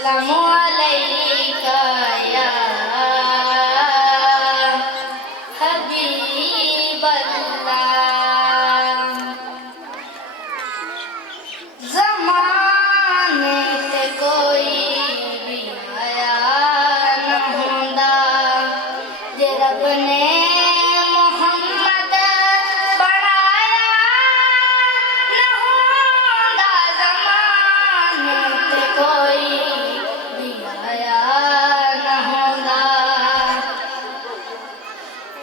अस्सलामु अलैका या हबीबल्लाह। ज़माने ते कोई भी आया न हुंदा जे रब ने मोहम्मद बनाया न हुंदा। ज़माने ते कोई भी आया न हुंदा।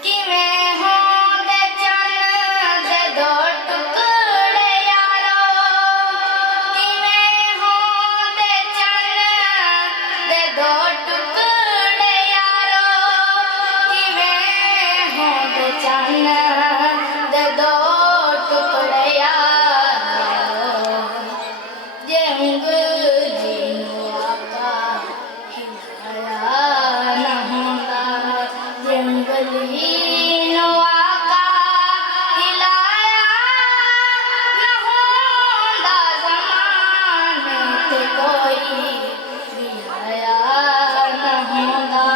किवें होंदे चन्न दे दो टुकड़े यारो, किवें होंदे चन्न दे दो टुकड़े यारो, किवें होंदे चन्न दे दो टुकड़े यारो। जे उंगली नूं आका हिलाया न हुंदा, जे उंगली नूं आका हिलाया न हुंदा। ज़माने ते कोई भी आया न हुंदा।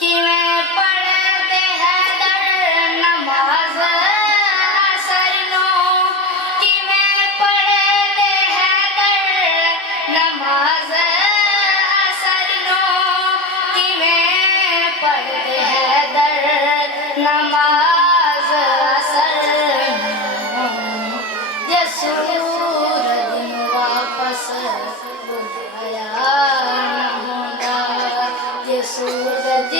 किवें पढ़दे हैदर नमाज़ असर नूं, किवें पढ़दे हैदर नमाज़ असर नूं, किवें पढ़दे हैदर नमाज़ असर नूं। जे सूरज नूं वापस बुलाया न हुंदा, जे सूरज